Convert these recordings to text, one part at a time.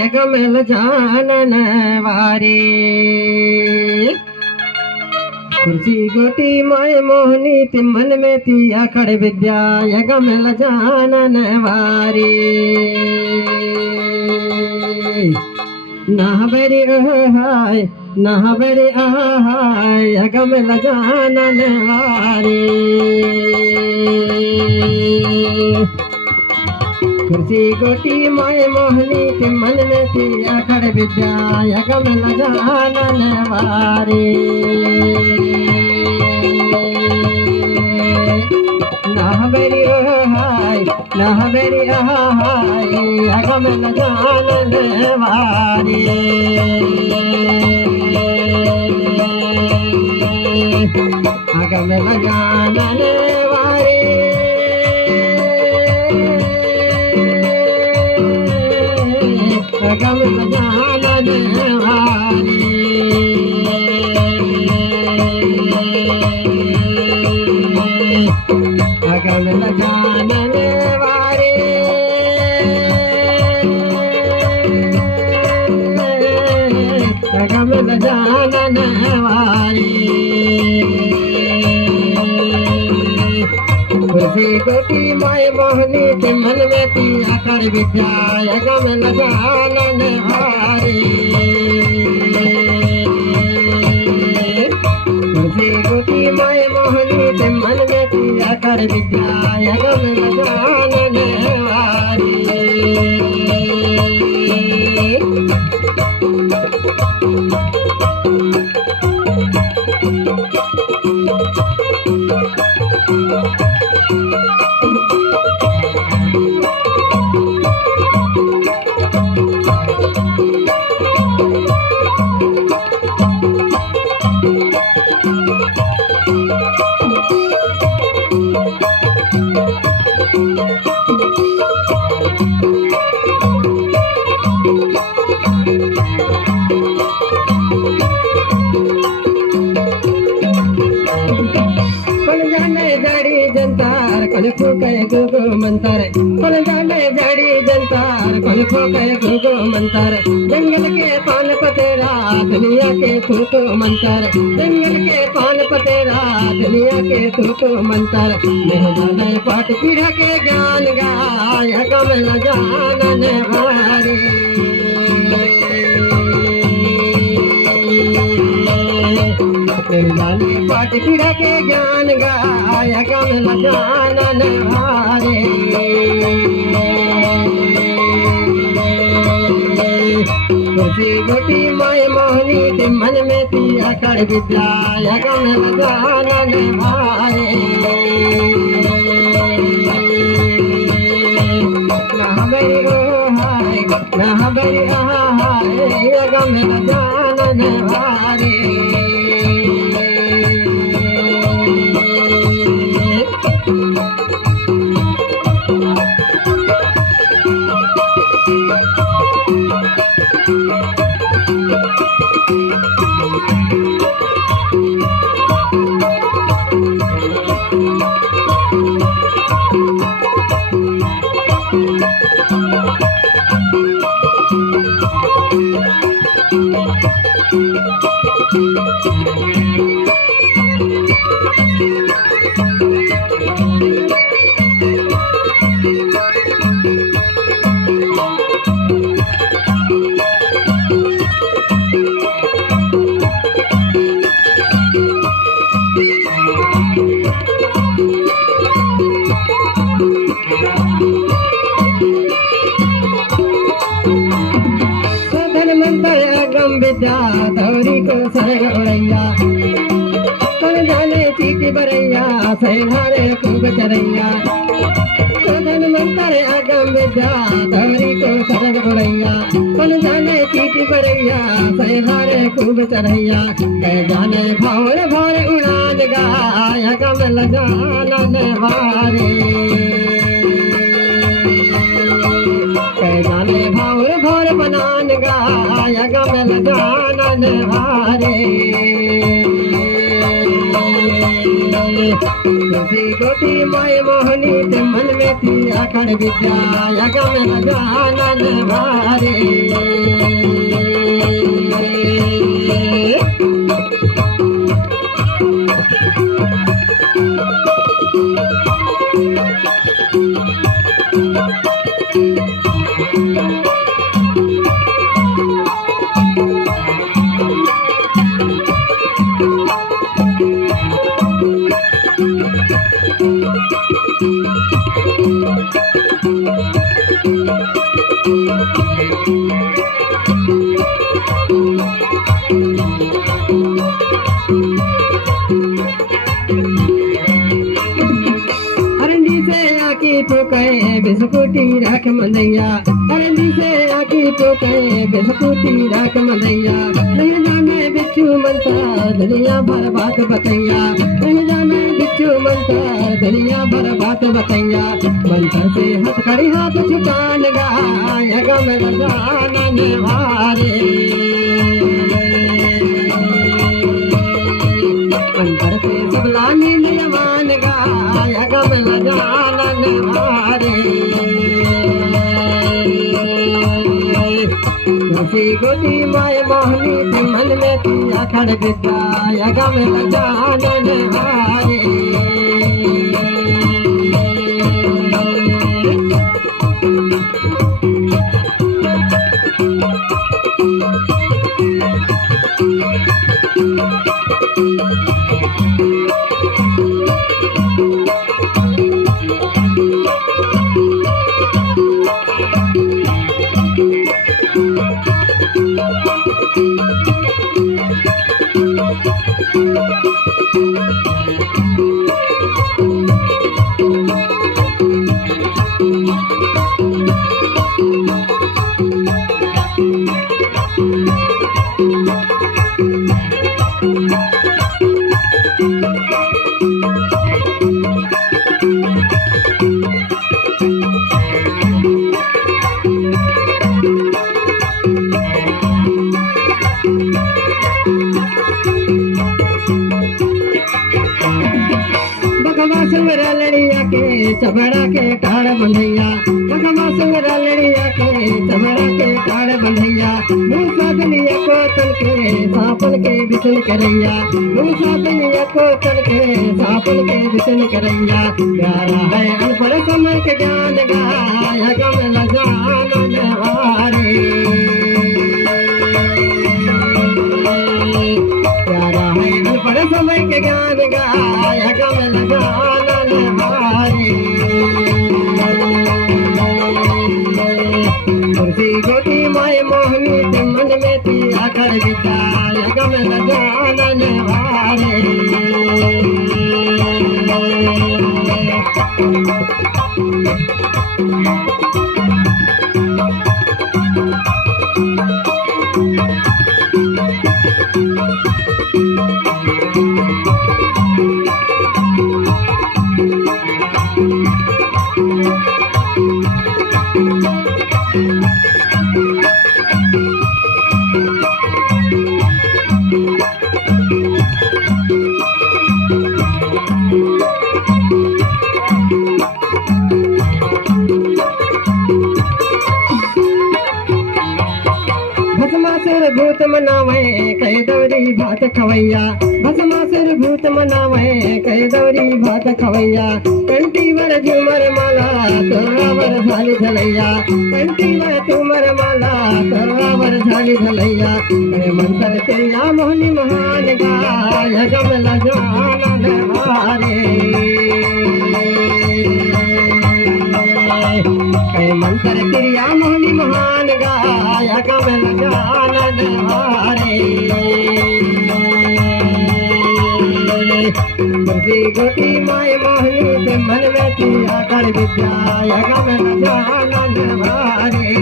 यगमल जानन वारे कुर्सी गोटी माय मोहनी ते मन में थी अखड़ विद्या यगमल जानन वारे नाहबरी हाय नाहबरी हाय यगमल जानन वारे कुर्सी गोटी माय मोहनी के मन में थी अखड़ विद्या यगमल जानन वारे नाहबरी हाय नाहबरी हाय यगमल जानन वारे यगमल जानन वारे यगमल जानन वारे यगमल जानन वारे यगमल जानन वारे कुर्सी गोटी माय मोहनी के मन में थी अखड़ विद्या यगमल जानन वारे कुर्सी गोटी माय मोहनी के मन में थी अखड़ विद्या यगमल जानन वारे कल फूके गुगु मंतर कल जाने जड़ी जंतार कल फूके गुगु मंतर जंगल के पान पतेरा दुनिया के थूको मंतर जंगल के पान पतेरा दुनिया के थूको मंतर मेहमान पाठ पीढ़ा के ज्ञान गाय यगमल जानन वारे जानी पाठ पीढ़ा के ज्ञान गाय यगमल जानन वारे कुर्सी गोटी माय मोहनी के मन में थी अखड़ विद्या यगमल जानन वारे नाहबरी हाय नाहबरी हाय यगमल जानन वारे विद्या धौरी को सरग उड़ैया कल जाने चीटी बरैया सैहारे खूब चरैया धन मंत्र अगम विद्या धौरी को सरग उड़ैया कल जाने चीटी बरैया सैहारे खूब चरैया कह जाने भौर भौर उड़ान गाय यगमल जानन वारे कह जाने भौर भौर बनान गाय यगमल जानन वारे कुर्सी गोटी माय मोहनी ते मन में थी अखड़ विद्या यगमल जानन वारे अरंडी से आकी ठोके बिस्कुटी रख मंदैया, अरंडी से आकी ठोके बिस्कुटी रख मंदैया। नहीं जाने बिच्छू मनता दुनिया भर बात बतैया, नहीं जाने बिच्छू मनता दुनिया भर बात बतैया। मंत्र से हथकड़ी हाथ छुपान गाय गम गजानन हारे, मंत्र से सबला नील यमान गाय गम गजानन हारे। तुलसी गोदी माय मोहनी ते मन में पिया खड़ बिताय गम गजानन हारे। सुंगरा लड़िया के चबड़ा के टाड़ बंधैया, बगवा सुंगरा लड़िया के चबड़ा के टाड़ बंधैया। मुँह साधनिया को तन के सापन के बिसन करैया, मुँह साधनिया को तन के सापन के बिसन करैया। प्यारा है अनपढ़ समय के ज्ञान गाय गम लजानन हारे, प्यारा है अनपढ़ समय के ज्ञान गाय गम लजानन हारे। तुलसी गोदी माय मोहनी ते मन में पिया कर बिताय गम लजानन हारे। भस्मासुर भूत मनावे कई दौरी भात खवैया, भस्मासुर भूत मनावे कई दौरी भात खवैया। कंटी वर झूमर माला तोरावर झाली झलैया, कंटी वर झूमर माला तोरावर झाली झलैया। मंत्र तेरिया मोहनी महान गाय गम लजानन हारे, मंत्र तेरिया मोहनी महान गाय गम लजानन हारे। तुलसी गोदी माय मोहनी ते मन में पिया कर विद्याय गम लजानन हारे।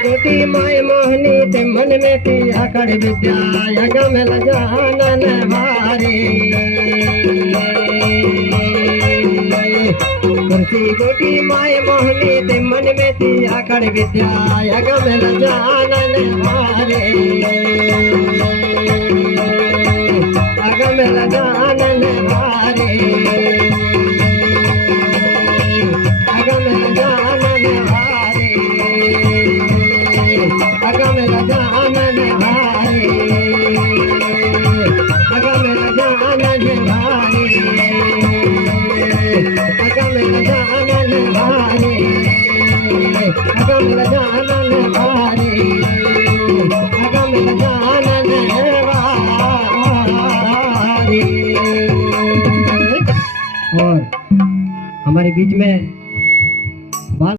गोदी माय मोहनी ते मन में पिया कर विद्या गम लजानन हारे। कुर्सी गोटी माय मोहनी ते मन में थी आकड़ विद्या अगम जानन हारे अगम जानन हारे अगम जानन हारे अगम जानन हारे अगम जानन हारे अगम जानन हारे अगम जानन हारे अगम जानन हारे। और हमारे बीच में